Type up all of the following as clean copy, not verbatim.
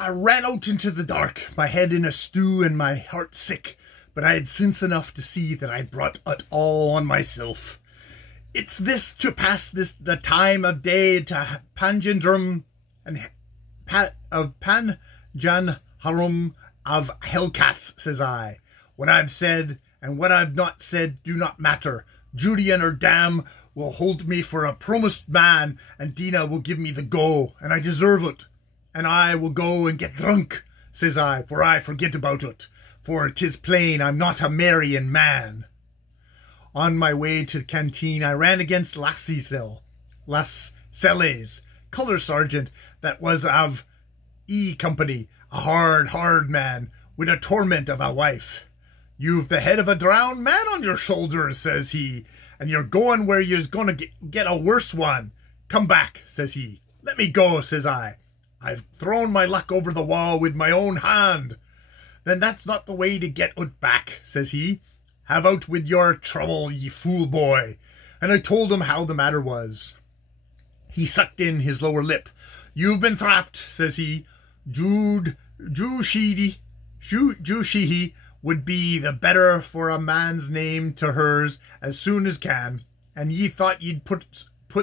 I ran out into the dark, my head in a stew and my heart sick, but I had sense enough to see that I'd brought it all on myself. It's this to pass the time of day to Panjandrum and of Panjanharum of Hellcats, says I. What I've said and what I've not said do not matter. Judy and her dam will hold me for a promised man, and Dina will give me the go, and I deserve it. And I will go and get drunk, says I, for I forget about it, for 'tis plain I'm not a marrying man. On my way to the canteen, I ran against Las Selles, colour sergeant that was of E Company, a hard man, with a torment of a wife. You've the head of a drowned man on your shoulders, says he, and you're going where you're going to get a worse one. Come back, says he. Let me go, says I. I've thrown my luck over the wall with my own hand. Then that's not the way to get it back, says he. Have out with your trouble, ye fool boy. And I told him how the matter was. He sucked in his lower lip. You've been trapped, says he. Shdd would be the better for a man's name to hers as soon as can, and ye thought ye'd put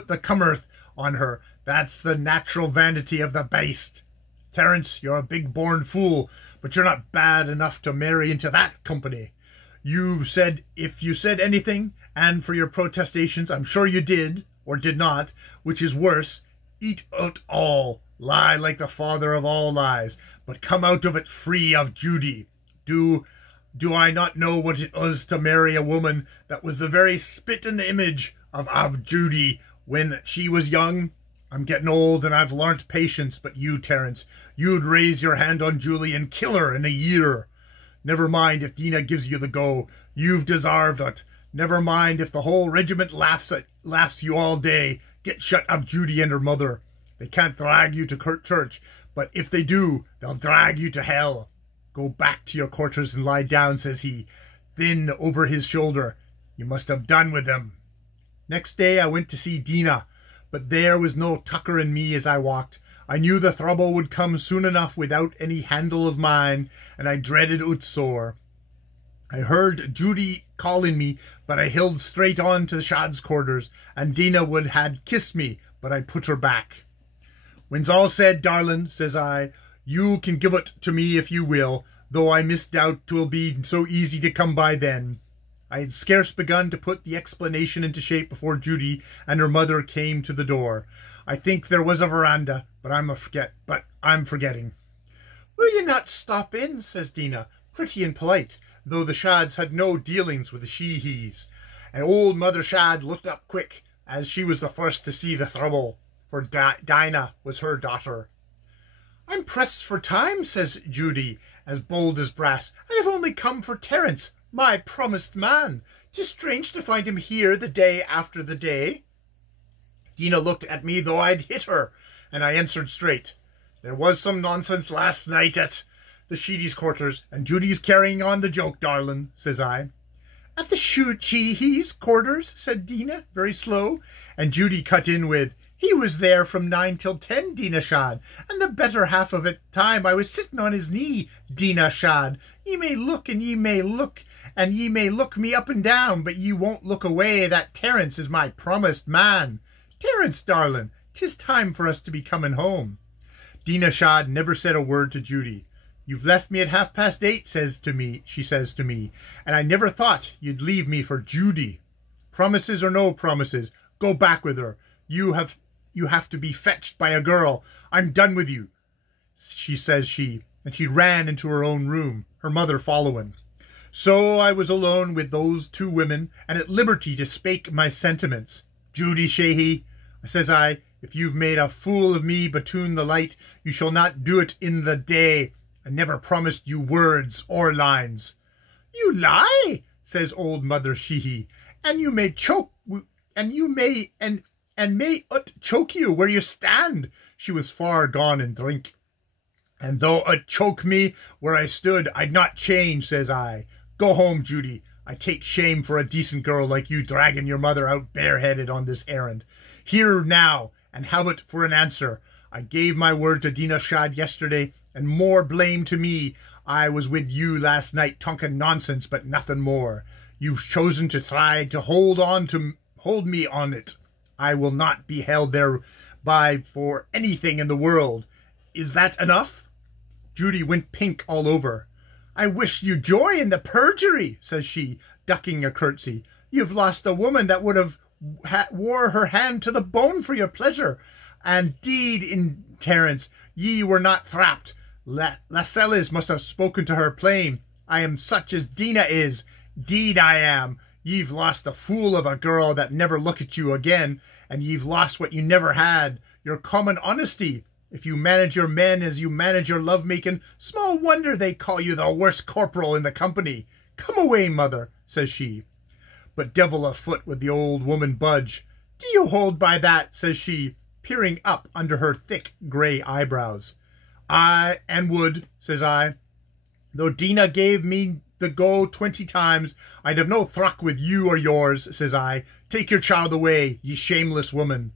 the cummerth on her. That's the natural vanity of the baste. Terence, you're a big-born fool, but you're not bad enough to marry into that company. You said, if you said anything, and for your protestations, I'm sure you did, or did not, which is worse, eat it all, lie like the father of all lies, but come out of it free of Judy. Do I not know what it was to marry a woman that was the very spit and image of Judy when she was young? I'm getting old and I've learnt patience, but you, Terence, you'd raise your hand on Julie and kill her in a year. Never mind if Dina gives you the go. You've deserved it. Never mind if the whole regiment laughs you all day. Get shut up, Judy and her mother. They can't drag you to church, but if they do, they'll drag you to hell. Go back to your quarters and lie down, says he, thin over his shoulder. You must have done with them. Next day I went to see Dina, but there was no Tucker in me as I walked. I knew the trouble would come soon enough without any handle of mine, and I dreaded it sore. I heard Judy calling me, but I held straight on to the Shadd's quarters, and Dina would had kissed me, but I put her back. When's all said, darlin', says I, you can give it to me if you will, though I misdoubt 'twill be so easy to come by then. I had scarce begun to put the explanation into shape before Judy and her mother came to the door. I think there was a veranda, but I'm forgetting. Will you not stop in, says Dina, pretty and polite, though the Shadds had no dealings with the Sheehies. And old Mother Shadd looked up quick, as she was the first to see the trouble, for Dinah was her daughter. I'm pressed for time, says Judy, as bold as brass, and I've only come for Terence, my promised man. 'Tis strange to find him here the day after the day. Dina looked at me though I'd hit her, and I answered straight. There was some nonsense last night at the Sheedy's quarters, and Judy's carrying on the joke, darlin', says I. At the Sheedy's quarters, said Dina, very slow, and Judy cut in with, he was there from 9 till 10, Dina Shadd, and the better half of it time I was sitting on his knee, Dina Shadd. Ye may look, and ye may look, and ye may look me up and down, but ye won't look away that Terence is my promised man. Terence, darlin', 'tis time for us to be coming home. Dina Shadd never said a word to Judy. You've left me at 8:30, she says to me, and I never thought you'd leave me for Judy. Promises or no promises, go back with her. You have to be fetched by a girl. I'm done with you, says she, and she ran into her own room, her mother following. So I was alone with those two women, and at liberty to spake my sentiments. Judy Sheehy, says I, if you've made a fool of me betune the light, you shall not do it in the day. I never promised you words or lines. You lie, says old Mother Sheehy, and you may choke, and may it choke you where you stand. She was far gone in drink. And though it choke me where I stood, I'd not change, says I. Go home, Judy. I take shame for a decent girl like you dragging your mother out bareheaded on this errand. Hear now, and have it for an answer. I gave my word to Dina Shadd yesterday, and more blame to me. I was with you last night talking nonsense, but nothing more. You've chosen to try to hold me on it. I will not be held thereby for anything in the world. Is that enough?" Judy went pink all over. "I wish you joy in the perjury," says she, ducking a curtsy. "You've lost a woman that would have wore her hand to the bone for your pleasure. And deed in Terence, ye were not thrapped. Lascelles must have spoken to her plain. I am such as Dina is. Deed I am. Ye've lost a fool of a girl that never look at you again, and ye've lost what you never had, your common honesty. If you manage your men as you manage your love-making, small wonder they call you the worst corporal in the company. Come away, mother," says she. But devil a foot would the old woman budge. "Do you hold by that?" says she, peering up under her thick grey eyebrows. "Aye, and would," says I. "Though Dina gave me the go 20 times, I'd have no thruck with you or yours," says I. "Take your child away, ye shameless woman."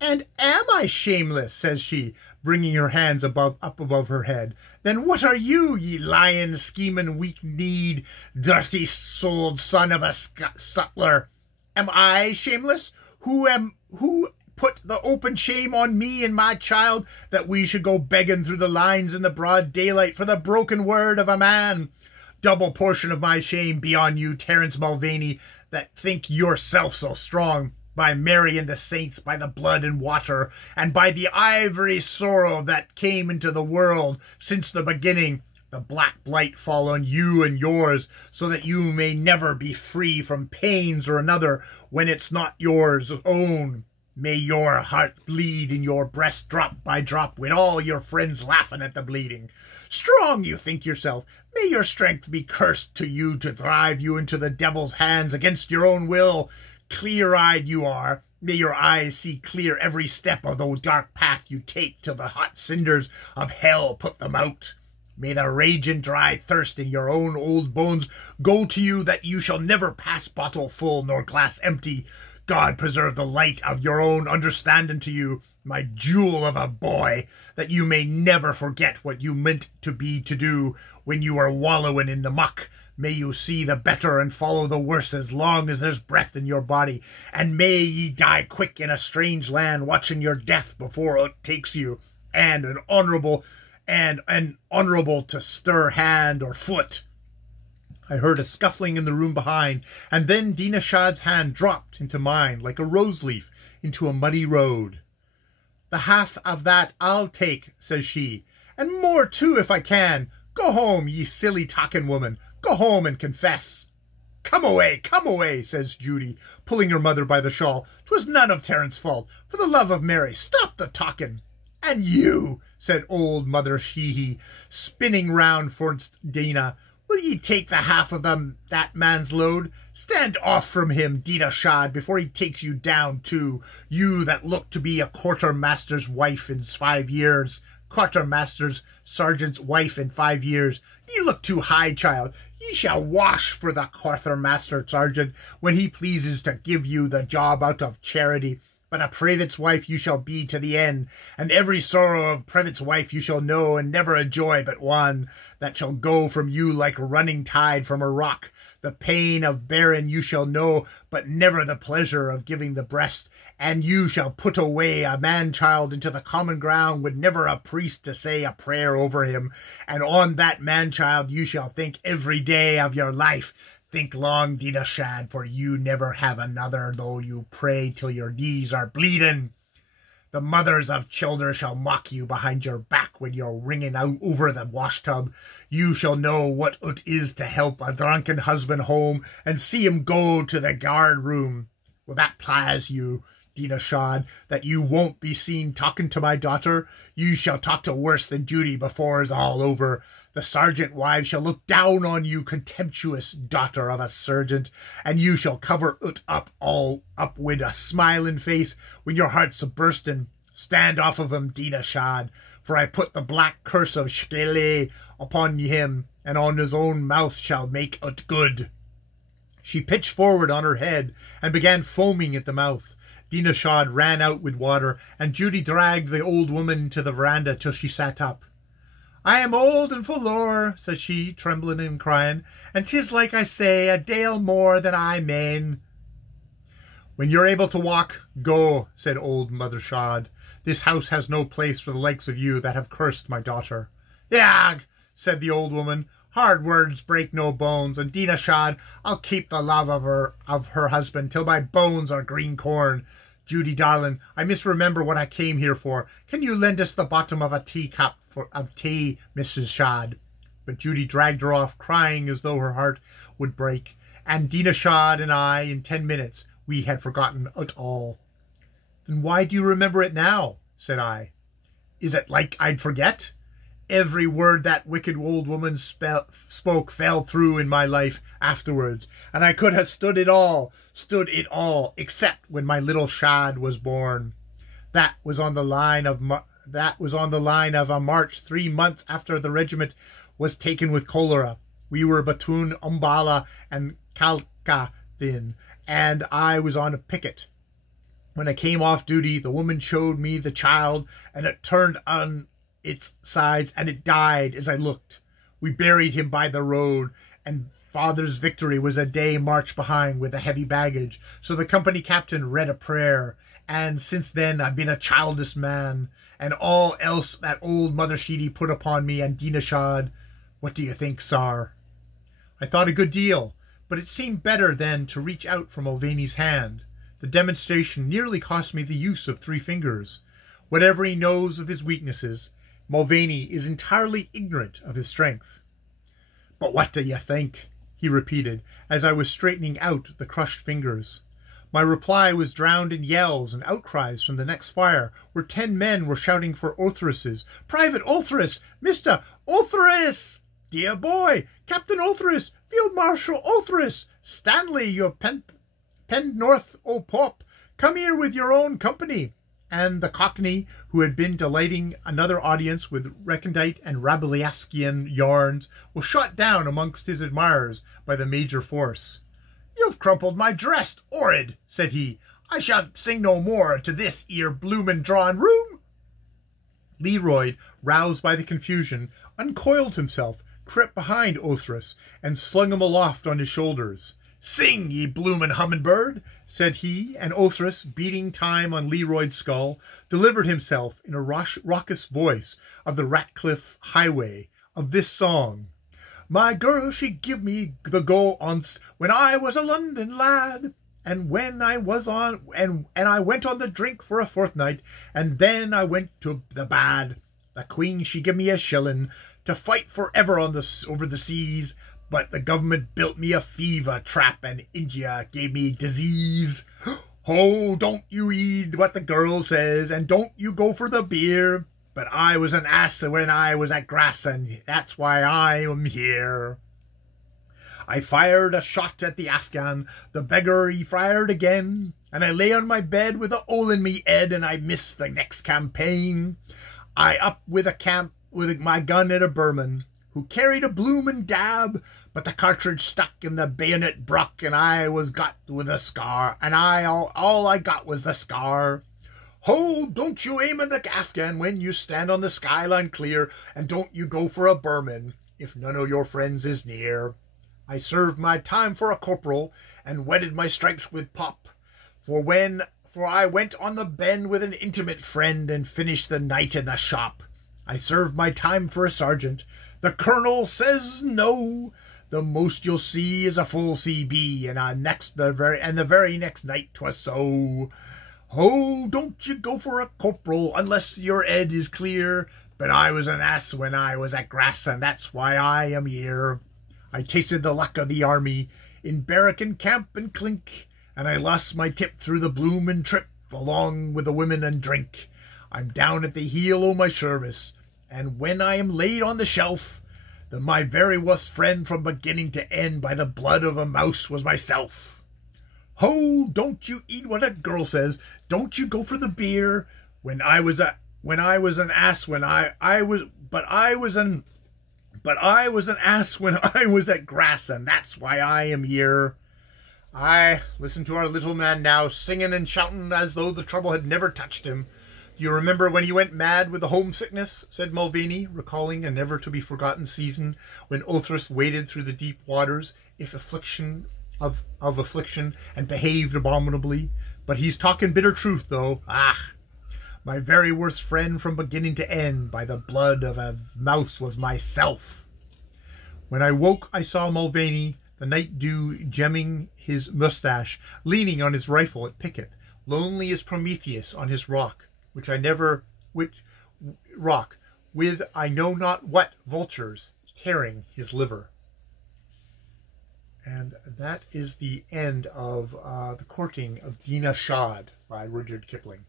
"And am I shameless?" says she, bringing her hands up above her head. "Then what are you, ye lying, scheming, weak-kneed, dirty-souled son of a sutler? Am I shameless? Who put the open shame on me and my child that we should go begging through the lines in the broad daylight for the broken word of a man? Double portion of my shame be on you, Terence Mulvaney, that think yourself so strong. By Mary and the saints, by the blood and water, and by the ivory sorrow that came into the world since the beginning, the black blight fall on you and yours, so that you may never be free from pains or another when it's not yours own. May your heart bleed and your breast drop by drop, with all your friends laughing at the bleeding. Strong you think yourself. May your strength be cursed to you to drive you into the devil's hands against your own will. Clear-eyed you are. May your eyes see clear every step of the dark path you take till the hot cinders of hell put them out. May the raging dry thirst in your own old bones go to you that you shall never pass bottle full nor glass empty. God preserve the light of your own understanding to you, my jewel of a boy, that you may never forget what you meant to be to do when you were wallowing in the muck. May you see the better and follow the worse as long as there's breath in your body, and may ye die quick in a strange land, watching your death before it takes you, and an honourable to stir hand or foot." I heard a scuffling in the room behind, and then Dina Shad's hand dropped into mine like a rose leaf into a muddy road. "The half of that I'll take," says she, "and more too if I can. Go home, ye silly talking woman. Go home and confess." Come away, says Judy, pulling her mother by the shawl. "'Twas none of Terence's fault. For the love of Mary, stop the talking." "And you," said old Mother Sheehy, spinning round for Dina, "will ye take the half of that man's load? Stand off from him, Dina Shad, before he takes you down too, you that look to be a quartermaster's wife in 5 years. Quartermaster's sergeant's wife in 5 years. Ye look too high, child. Ye shall wash for the quartermaster sergeant when he pleases to give you the job out of charity. But a private's wife you shall be to the end, and every sorrow of private's wife you shall know, and never a joy but one, that shall go from you like running tide from a rock. The pain of bearing you shall know, but never the pleasure of giving the breast. And you shall put away a man-child into the common ground, with never a priest to say a prayer over him. And on that man-child you shall think every day of your life. Think long, Dina Shad, for you never have another, though you pray till your knees are bleeding. The mothers of children shall mock you behind your back when you're wringing out over the wash-tub. You shall know what it is to help a drunken husband home and see him go to the guard-room. Will that please you, Dina Shad, that you won't be seen talking to my daughter? You shall talk to worse than Judy before it's all over. The sergeant wives shall look down on you, contemptuous daughter of a sergeant, and you shall cover it all up with a smiling face when your heart's a-bursting. Stand off of him, Dina Shad, for I put the black curse of Shdd upon him, and on his own mouth shall make it good. She pitched forward on her head and began foaming at the mouth. Dina Shad ran out with water, and Judy dragged the old woman to the veranda till she sat up. I am old and full lore, says she, trembling and crying, and 'tis like I say, a dale more than I main. When you're able to walk, go, said old Mother Shdd. This house has no place for the likes of you that have cursed my daughter. Yag, said the old woman, hard words break no bones, and Dina Shdd, I'll keep the love of her husband till my bones are green corn. Judy, darling, I misremember what I came here for. Can you lend us the bottom of a teacup of tea, Mrs. Shdd? But Judy dragged her off, crying as though her heart would break, and Dina Shdd and I, in 10 minutes, we had forgotten it all. Then why do you remember it now? Said I. Is it like I'd forget? Every word that wicked old woman spoke fell through in my life afterwards, and I could have stood it all, except when my little Shdd was born. That was on the line of a march 3 months after the regiment was taken with cholera. We were between Umballa and Calcathin, and I was on a picket. When I came off duty, the woman showed me the child, and it turned on its sides, and it died as I looked. We buried him by the road, and father's victory was a day march behind with a heavy baggage. So the company captain read a prayer, and since then I've been a childless man, and all else that old Mother Shdd put upon me and Dina Shdd. What do you think, Sar? I thought a good deal, but it seemed better then to reach out for Mulvaney's hand. The demonstration nearly cost me the use of 3 fingers. Whatever he knows of his weaknesses, Mulvaney is entirely ignorant of his strength. But what do you think? He repeated, as I was straightening out the crushed fingers. My reply was drowned in yells and outcries from the next fire, where 10 men were shouting for Ortheris's. Private Ortheris! Mr. Ortheris! Dear boy! Captain Ortheris! Field Marshal Ortheris! Stanley, your pen north, O Pop! Come here with your own company! And the Cockney, who had been delighting another audience with recondite and Rabelaisian yarns, was shot down amongst his admirers by the major force. You've crumpled my dress, 'orrid, said he. I shan't sing no more to this 'ere bloomin' drawing room. Leroyd, roused by the confusion, uncoiled himself, crept behind Ortheris, and slung him aloft on his shoulders. Sing, ye bloomin' hummingbird, said he, and Ortheris, beating time on Leroyd's skull, delivered himself in a raucous voice of the Ratcliffe Highway, of this song. My girl, she give me the go once when I was a London lad, and when I was on and I went on the drink for a fortnight, and then I went to the bad. The Queen, she give me a shillin' to fight for ever on over the seas, but the government built me a fever trap, and India gave me disease. Oh, don't you heed what the girl says, and don't you go for the beer. But I was an ass when I was at Grassan, that's why I am here. I fired a shot at the Afghan, the beggar he fired again, and I lay on my bed with a hole in me head, and I missed the next campaign. I up with my gun at a Burman, who carried a bloomin' dab, but the cartridge stuck in the bayonet bruck, and I was got with a scar, and all I got was the scar. Ho, don't you aim at the Afghan when you stand on the skyline clear, and don't you go for a Burman, if none of your friends is near. I served my time for a corporal, and wetted my stripes with pop, for I went on the bend with an intimate friend, and finished the night in the shop. I served my time for a sergeant. The colonel says no. The most you'll see is a full CB, and the very next night 'twas so. Oh, don't you go for a corporal unless your head is clear. But I was an ass when I was at Grass, and that's why I am here. I tasted the luck of the army in barrack and camp and clink, and I lost my tip through the bloomin' trip along with the women and drink. I'm down at the heel o' my service, and when I am laid on the shelf, my very worst friend from beginning to end by the blood of a mouse was myself. Ho, don't you eat what a girl says. Don't you go for the beer. But I was an ass when I was at Grass, and that's why I am here. Listen to our little man now, singing and shouting as though the trouble had never touched him. Do you remember when he went mad with the homesickness? Said Mulvaney, recalling a never-to-be-forgotten season when Othras waded through the deep waters of affliction, and behaved abominably. But he's talking bitter truth, though. Ah! My very worst friend from beginning to end, by the blood of a mouse, was myself. When I woke, I saw Mulvaney, the night dew gemming his mustache, leaning on his rifle at picket, lonely as Prometheus on his rock, with I know not what vultures tearing his liver. And that is the end of The Courting of Dinah Shad by Rudyard Kipling.